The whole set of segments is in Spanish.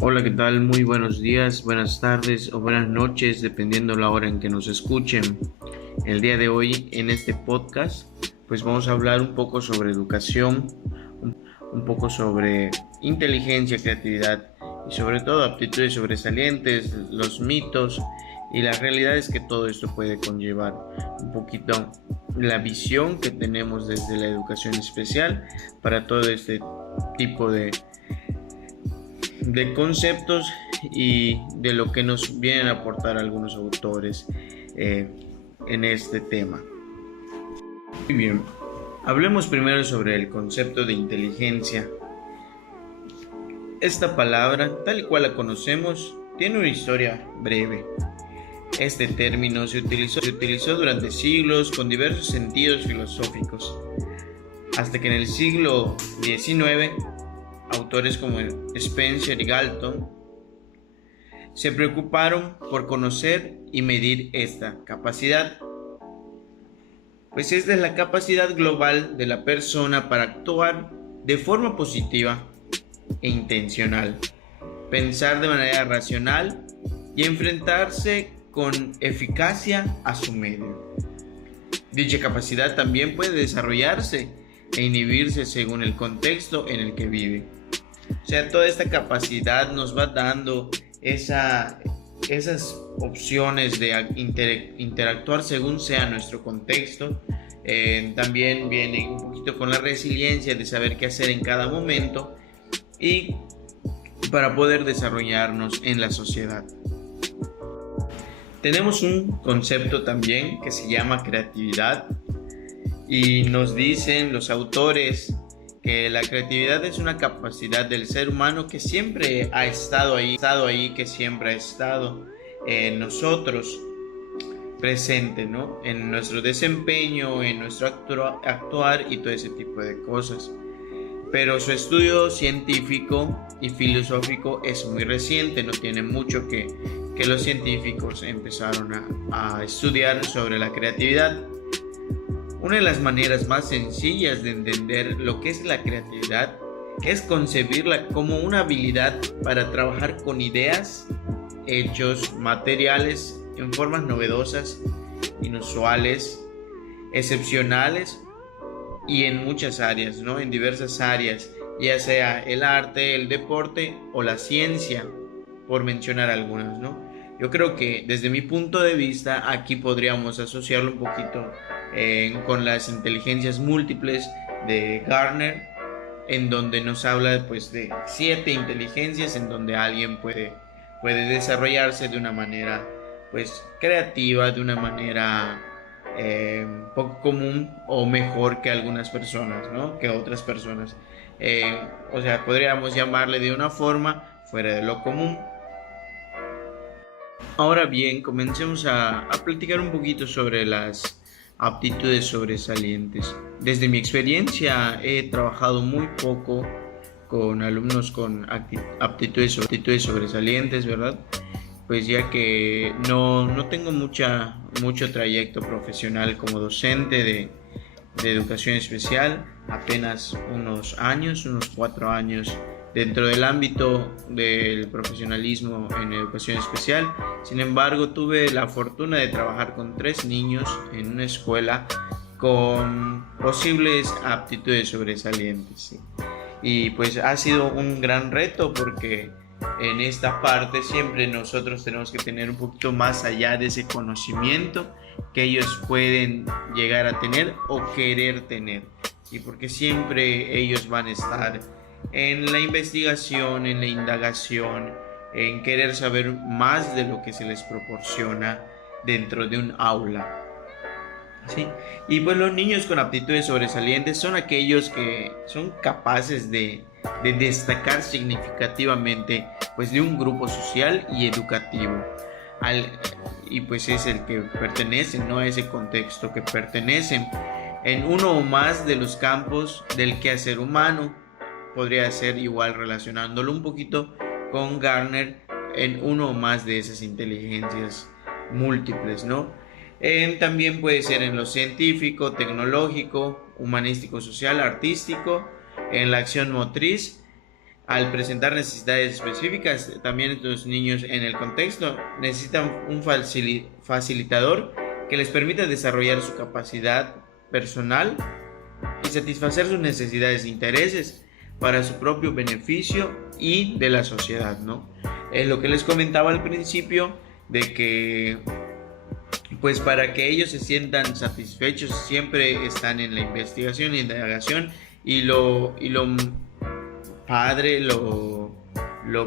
Hola, ¿qué tal? Muy buenos días, buenas tardes o buenas noches, dependiendo la hora en que nos escuchen. El día de hoy, en este podcast, pues vamos a hablar un poco sobre educación, un poco sobre inteligencia, creatividad y sobre todo aptitudes sobresalientes, los mitos y las realidades que todo esto puede conllevar. Un poquito la visión que tenemos desde la educación especial para todo este tipo de conceptos y de lo que nos vienen a aportar algunos autores eh, en este tema. Muy bien, hablemos primero sobre el concepto de inteligencia. Esta palabra, tal y cual la conocemos, tiene una historia breve. Este término se utilizó durante siglos con diversos sentidos filosóficos, hasta que en el siglo XIX autores como Spencer y Galton se preocuparon por conocer y medir esta capacidad, pues esta es la capacidad global de la persona para actuar de forma positiva e intencional, pensar de manera racional y enfrentarse con eficacia a su medio. Dicha capacidad también puede desarrollarse e inhibirse según el contexto en el que vive. O sea, toda esta capacidad nos va dando esas opciones de interactuar según sea nuestro contexto. También viene un poquito con la resiliencia de saber qué hacer en cada momento y para poder desarrollarnos en la sociedad. Tenemos un concepto también que se llama creatividad y nos dicen los autores que la creatividad es una capacidad del ser humano que siempre ha estado ahí, que siempre ha estado en nosotros, presente, ¿no? En nuestro desempeño, en nuestro actuar y todo ese tipo de cosas. Pero su estudio científico y filosófico es muy reciente, no tiene mucho que los científicos empezaron a estudiar sobre la creatividad. Una de las maneras más sencillas de entender lo que es la creatividad es concebirla como una habilidad para trabajar con ideas, hechos, materiales en formas novedosas, inusuales, excepcionales y en muchas áreas, ¿no? En diversas áreas, ya sea el arte, el deporte o la ciencia, por mencionar algunas, ¿no? Yo creo que desde mi punto de vista aquí podríamos asociarlo un poquito con las inteligencias múltiples de Garner, en donde nos habla pues de 7 inteligencias en donde alguien puede desarrollarse de una manera pues creativa, de una manera poco común o mejor que algunas personas, ¿no? Que otras personas. O sea, podríamos llamarle de una forma fuera de lo común. Ahora bien, comencemos a platicar un poquito sobre las aptitudes sobresalientes. Desde mi experiencia he trabajado muy poco con alumnos con aptitudes sobresalientes, ¿verdad? Pues ya que no tengo mucho trayecto profesional como docente de educación especial, apenas unos 4 años dentro del ámbito del profesionalismo en educación especial. Sin embargo, tuve la fortuna de trabajar con 3 niños en una escuela con posibles aptitudes sobresalientes, ¿sí? Y pues ha sido un gran reto porque en esta parte siempre nosotros tenemos que tener un poquito más allá de ese conocimiento que ellos pueden llegar a tener o querer tener, y porque siempre ellos van a estar en la investigación, en la indagación, en querer saber más de lo que se les proporciona dentro de un aula, ¿sí? Y pues los niños con aptitudes sobresalientes son aquellos que son capaces de destacar significativamente pues de un grupo social y educativo y pues es el que pertenecen, ¿no? A ese contexto, que pertenecen en uno o más de los campos del quehacer humano. Podría ser igual relacionándolo un poquito con Garner, en uno o más de esas inteligencias múltiples, ¿no? También puede ser en lo científico, tecnológico, humanístico, social, artístico, en la acción motriz, Al presentar necesidades específicas, también estos niños en el contexto necesitan un facilitador que les permita desarrollar su capacidad personal y satisfacer sus necesidades e intereses para su propio beneficio y de la sociedad, ¿no? Es lo que les comentaba al principio, de que pues para que ellos se sientan satisfechos siempre están en la investigación e indagación, y lo padre, lo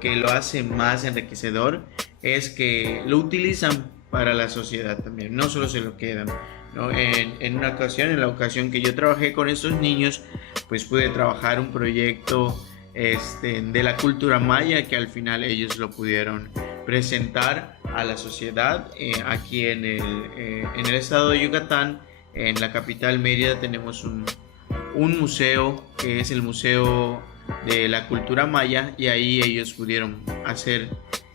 que lo hace más enriquecedor es que lo utilizan para la sociedad también, no solo se lo quedan, ¿no? En una ocasión, en la ocasión que yo trabajé con estos niños, pues pude trabajar un proyecto de la cultura maya, que al final ellos lo pudieron presentar a la sociedad. Aquí en el estado de Yucatán, en la capital Mérida, tenemos un museo que es el Museo de la Cultura Maya, y ahí ellos pudieron hacer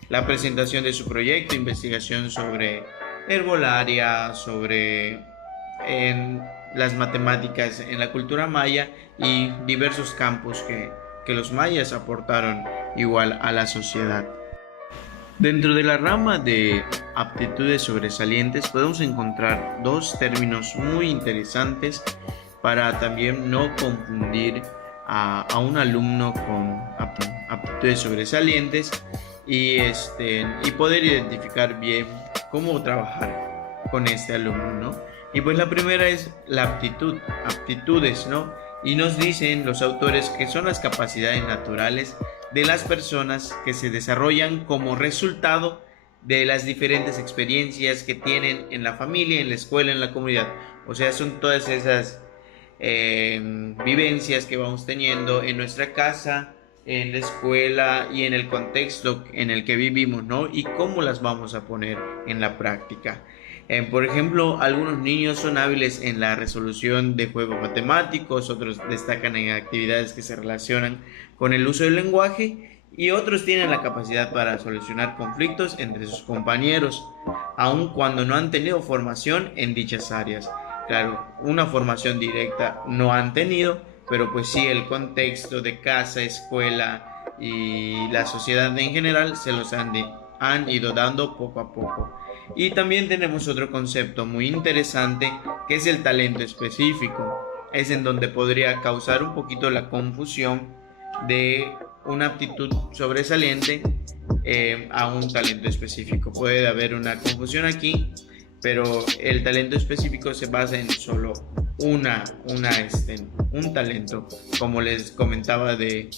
la presentación de su proyecto, investigación sobre herbolaria, sobre las matemáticas en la cultura maya y diversos campos que los mayas aportaron igual a la sociedad. Dentro de la rama de aptitudes sobresalientes podemos encontrar dos términos muy interesantes para también no confundir a un alumno con aptitudes sobresalientes y poder identificar bien cómo trabajar con este alumno, ¿no? Y pues la primera es la aptitudes, ¿no? Y nos dicen los autores que son las capacidades naturales de las personas que se desarrollan como resultado de las diferentes experiencias que tienen en la familia, en la escuela, en la comunidad. O sea, son todas esas vivencias que vamos teniendo en nuestra casa, en la escuela y en el contexto en el que vivimos, ¿no? Y cómo las vamos a poner en la práctica. Por ejemplo, algunos niños son hábiles en la resolución de juegos matemáticos, otros destacan en actividades que se relacionan con el uso del lenguaje, y otros tienen la capacidad para solucionar conflictos entre sus compañeros, aun cuando no han tenido formación en dichas áreas. Claro, una formación directa no han tenido, pero pues sí, el contexto de casa, escuela y la sociedad en general se los han ido dando poco a poco. Y también tenemos otro concepto muy interesante, que es el talento específico. Es en donde podría causar un poquito la confusión de una aptitud sobresaliente a un talento específico. Puede haber una confusión aquí, pero el talento específico se basa en solo un talento, como les comentaba de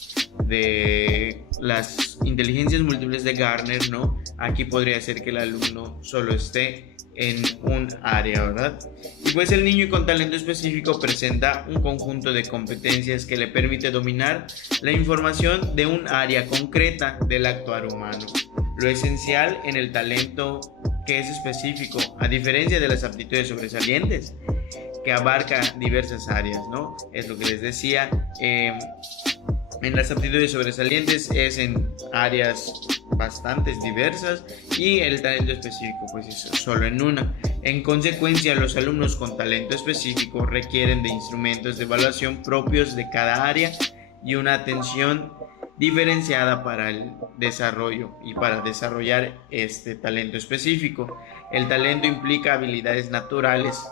las inteligencias múltiples de Garner, ¿no? Aquí podría ser que el alumno solo esté en un área, ¿verdad? Y pues el niño con talento específico presenta un conjunto de competencias que le permite dominar la información de un área concreta del actuar humano. Lo esencial en el talento que es específico, a diferencia de las aptitudes sobresalientes, que abarca diversas áreas, ¿no? Es lo que les decía, en las aptitudes sobresalientes es en áreas bastante diversas, y el talento específico pues es solo en una. En consecuencia, los alumnos con talento específico requieren de instrumentos de evaluación propios de cada área y una atención diferenciada para el desarrollo y para desarrollar este talento específico. El talento implica habilidades naturales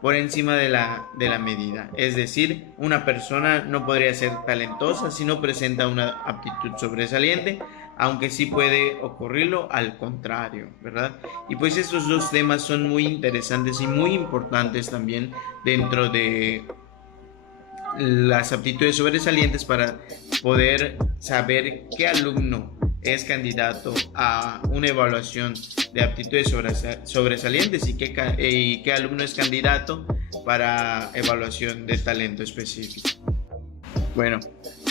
por encima de la medida, es decir, una persona no podría ser talentosa si no presenta una aptitud sobresaliente, aunque sí puede ocurrirlo al contrario, ¿verdad? Y pues estos dos temas son muy interesantes y muy importantes también dentro de las aptitudes sobresalientes, para poder saber qué alumno es candidato a una evaluación de aptitudes sobresalientes y qué alumno es candidato para evaluación de talento específico. Bueno,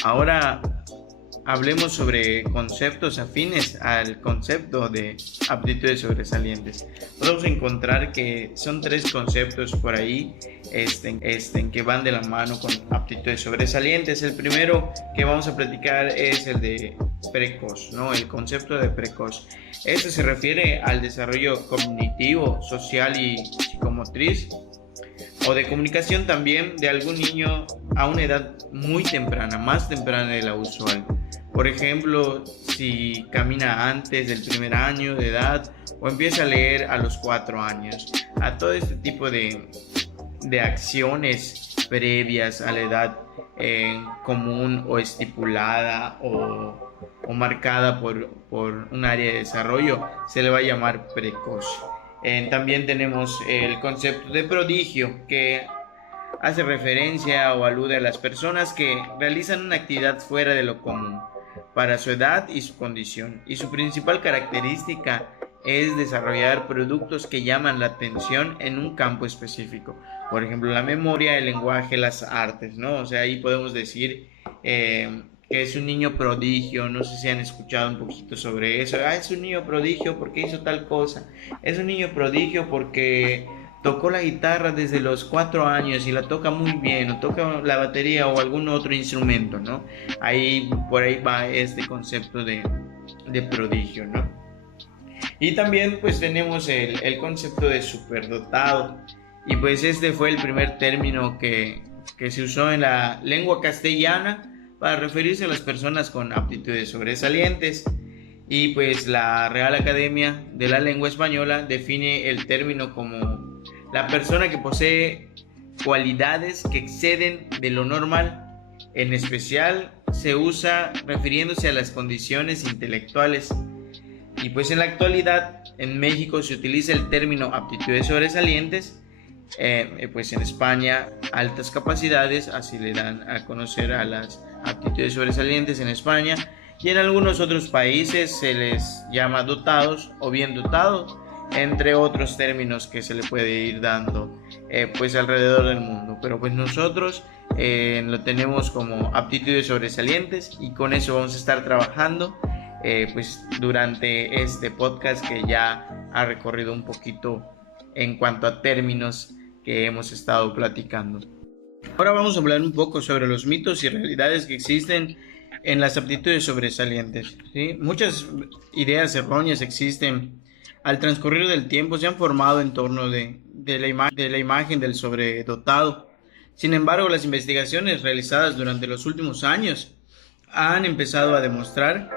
ahora hablemos sobre conceptos afines al concepto de aptitudes sobresalientes. Podemos encontrar que son tres conceptos por ahí que van de la mano con aptitudes sobresalientes. El primero que vamos a platicar es el de precoz, ¿no? El concepto de precoz. Este se refiere al desarrollo cognitivo, social y psicomotriz, o de comunicación también, de algún niño a una edad muy temprana, más temprana de la usual. Por ejemplo, si camina antes del primer año de edad o empieza a leer a los 4 años. A todo este tipo de acciones previas a la edad común o estipulada o marcada por un área de desarrollo se le va a llamar precoz. También tenemos el concepto de prodigio, que hace referencia o alude a las personas que realizan una actividad fuera de lo común para su edad y su condición, y su principal característica es desarrollar productos que llaman la atención en un campo específico. Por ejemplo, la memoria, el lenguaje, las artes, ¿no? O sea, ahí podemos decir que es un niño prodigio. No sé si han escuchado un poquito sobre eso. Es un niño prodigio porque hizo tal cosa. Es un niño prodigio porque tocó la guitarra desde los 4 años y la toca muy bien, o toca la batería o algún otro instrumento, ¿no? Por ahí va este concepto de prodigio, ¿no? Y también pues tenemos el concepto de superdotado, y pues este fue el primer término que se usó en la lengua castellana para referirse a las personas con aptitudes sobresalientes. Y pues la Real Academia de la Lengua Española define el término como la persona que posee cualidades que exceden de lo normal. En especial se usa refiriéndose a las condiciones intelectuales. Y pues en la actualidad en México se utiliza el término aptitudes sobresalientes, pues en España altas capacidades, así le dan a conocer a las aptitudes sobresalientes en España, y en algunos otros países se les llama dotados o bien dotados, entre otros términos que se le puede ir dando pues alrededor del mundo. Pero pues nosotros lo tenemos como aptitudes sobresalientes, y con eso vamos a estar trabajando pues durante este podcast, que ya ha recorrido un poquito en cuanto a términos que hemos estado platicando. Ahora vamos a hablar un poco sobre los mitos y realidades que existen en las aptitudes sobresalientes, ¿sí? Muchas ideas erróneas existen al transcurrir del tiempo, se han formado en torno de la imagen del sobredotado. Sin embargo, las investigaciones realizadas durante los últimos años han empezado a demostrar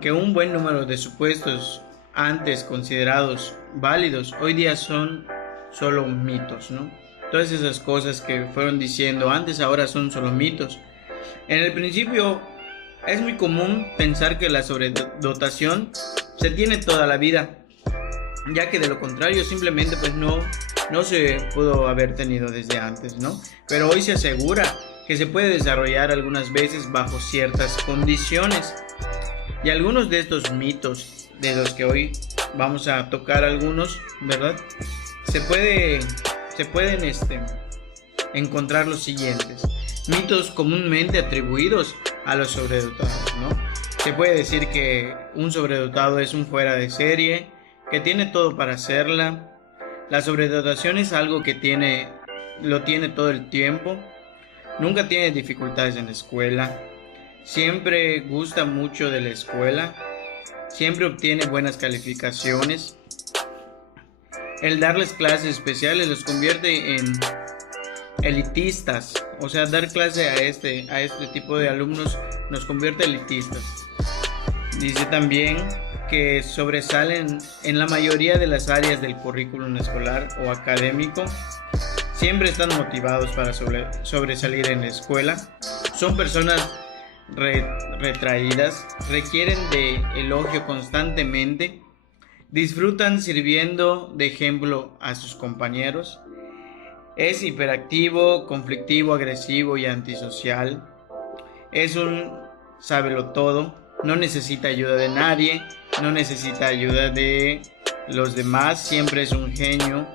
que un buen número de supuestos antes considerados válidos hoy día son solo mitos, ¿no? Todas esas cosas que fueron diciendo antes ahora son solo mitos. En el principio es muy común pensar que la sobredotación se tiene toda la vida, ya que de lo contrario simplemente pues no se pudo haber tenido desde antes, ¿no? Pero hoy se asegura que se puede desarrollar algunas veces bajo ciertas condiciones. Y algunos de estos mitos, de los que hoy vamos a tocar algunos, ¿verdad? Se pueden encontrar los siguientes mitos comúnmente atribuidos a los sobredotados, ¿no? Se puede decir que un sobredotado es un fuera de serie, que tiene todo para hacerla. La sobredotación es algo que lo tiene todo el tiempo, nunca tiene dificultades en la escuela, siempre gusta mucho de la escuela, siempre obtiene buenas calificaciones. El darles clases especiales los convierte en elitistas, o sea, dar clase a este tipo de alumnos nos convierte en elitistas. Dice también que sobresalen en la mayoría de las áreas del currículum escolar o académico, siempre están motivados para sobresalir en la escuela, son personas retraídas, requieren de elogio constantemente, disfrutan sirviendo de ejemplo a sus compañeros, es hiperactivo, conflictivo, agresivo y antisocial, es un sabelotodo, no necesita ayuda de nadie, no necesita ayuda de los demás, siempre es un genio,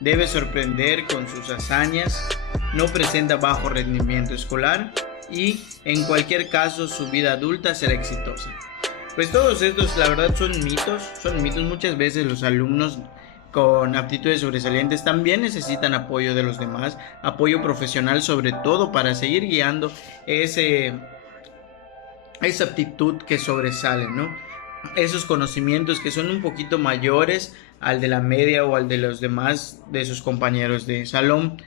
debe sorprender con sus hazañas, no presenta bajo rendimiento escolar y en cualquier caso su vida adulta será exitosa. Pues todos estos la verdad son mitos. Muchas veces los alumnos con aptitudes sobresalientes también necesitan apoyo de los demás, apoyo profesional sobre todo para seguir guiando esa aptitud que sobresale, ¿no? Esos conocimientos que son un poquito mayores al de la media o al de los demás de sus compañeros de salón.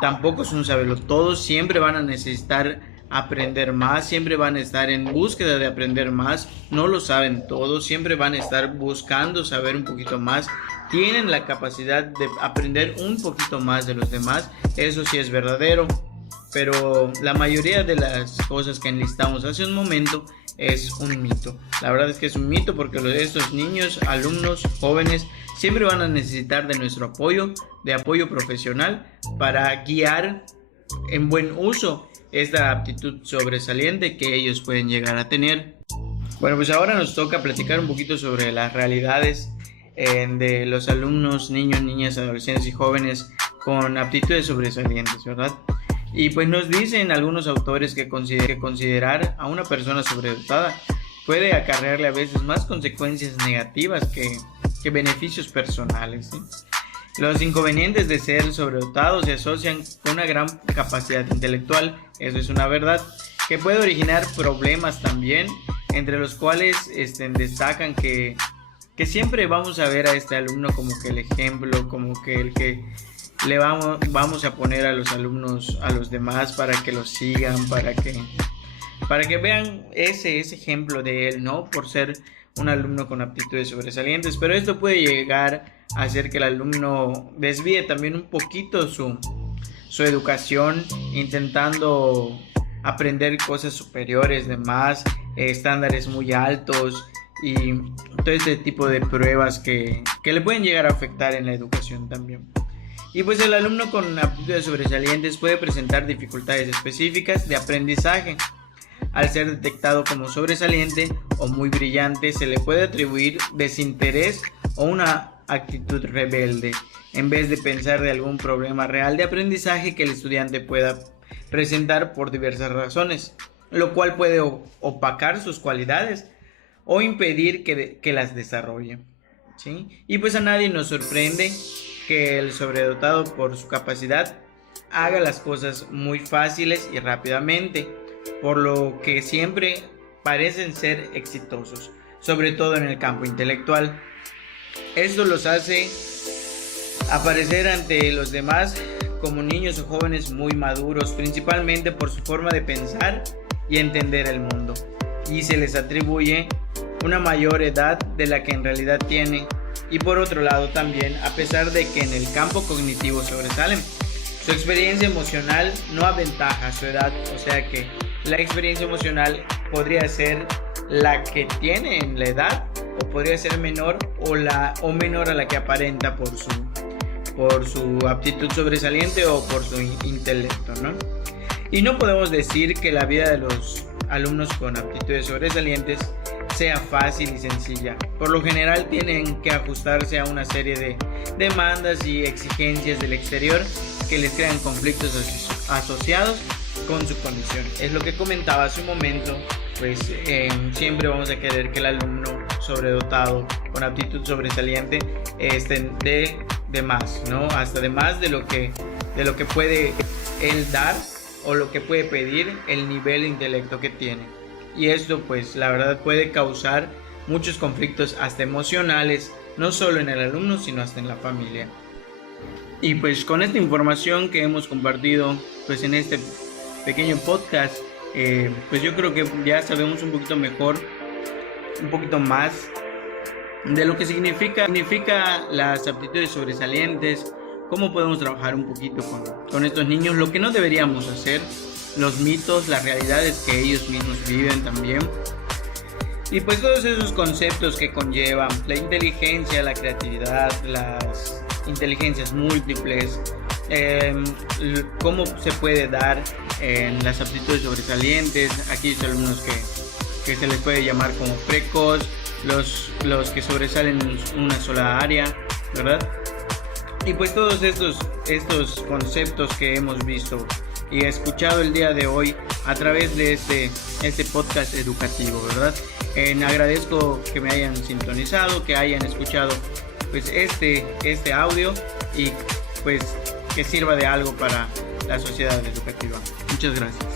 Tampoco son sabelotodos, siempre van a necesitar aprender más, siempre van a estar en búsqueda de aprender más, no lo saben todo, siempre van a estar buscando saber un poquito más, tienen la capacidad de aprender un poquito más de los demás, eso sí es verdadero, pero la mayoría de las cosas que enlistamos hace un momento es un mito. La verdad es que es un mito porque estos niños, alumnos, jóvenes, siempre van a necesitar de nuestro apoyo, de apoyo profesional para guiar en buen uso esta aptitud sobresaliente que ellos pueden llegar a tener. Bueno, pues ahora nos toca platicar un poquito sobre las realidades de los alumnos, niños, niñas, adolescentes y jóvenes con aptitudes sobresalientes, ¿verdad? Y pues nos dicen algunos autores que considerar a una persona sobredotada puede acarrearle a veces más consecuencias negativas que beneficios personales, ¿sí? Los inconvenientes de ser sobredotados se asocian con una gran capacidad intelectual, eso es una verdad, que puede originar problemas también, entre los cuales destacan que siempre vamos a ver a este alumno como que el ejemplo, como que el que le vamos a poner a los alumnos, a los demás, para que los sigan, para que vean ese ejemplo de él, ¿no? Por ser un alumno con aptitudes sobresalientes, pero esto puede llegar a hacer que el alumno desvíe también un poquito su educación, intentando aprender cosas superiores, demás, estándares muy altos y todo este tipo de pruebas que le pueden llegar a afectar en la educación también. Y pues el alumno con aptitudes sobresalientes puede presentar dificultades específicas de aprendizaje. Al ser detectado como sobresaliente o muy brillante, se le puede atribuir desinterés o una actitud rebelde, en vez de pensar de algún problema real de aprendizaje que el estudiante pueda presentar por diversas razones, lo cual puede opacar sus cualidades o impedir que las desarrolle, ¿sí? Y pues a nadie nos sorprende que el sobredotado, por su capacidad, haga las cosas muy fáciles y rápidamente, por lo que siempre parecen ser exitosos, sobre todo en el campo intelectual. Esto los hace aparecer ante los demás como niños o jóvenes muy maduros, principalmente por su forma de pensar y entender el mundo, y se les atribuye una mayor edad de la que en realidad tienen. Y por otro lado también, a pesar de que en el campo cognitivo sobresalen, su experiencia emocional no aventaja su edad, o sea que la experiencia emocional podría ser la que tiene en la edad, o podría ser menor o menor a la que aparenta por su aptitud sobresaliente o por su intelecto, ¿no? Y no podemos decir que la vida de los alumnos con aptitudes sobresalientes sea fácil y sencilla. Por lo general tienen que ajustarse a una serie de demandas y exigencias del exterior que les crean conflictos asociados con su condición. Es lo que comentaba hace un momento, pues siempre vamos a querer que el alumno sobredotado con aptitud sobresaliente de más, ¿no? Hasta de más de lo que puede él dar o lo que puede pedir, el nivel de intelecto que tiene. Y esto pues la verdad puede causar muchos conflictos hasta emocionales, no solo en el alumno sino hasta en la familia. Y pues con esta información que hemos compartido pues en este pequeño podcast, pues yo creo que ya sabemos un poquito mejor, un poquito más de lo que significa las aptitudes sobresalientes, cómo podemos trabajar un poquito con estos niños, lo que no deberíamos hacer, los mitos, las realidades que ellos mismos viven también, y pues todos esos conceptos que conllevan la inteligencia, la creatividad, las inteligencias múltiples, cómo se puede dar en las aptitudes sobresalientes, aquellos alumnos que se les puede llamar como precoz, los que sobresalen en una sola área, ¿verdad? Y pues todos estos conceptos que hemos visto y escuchado el día de hoy a través de este podcast educativo, ¿verdad? Agradezco que me hayan sintonizado, que hayan escuchado pues este audio y pues que sirva de algo para la sociedad educativa. Muchas gracias.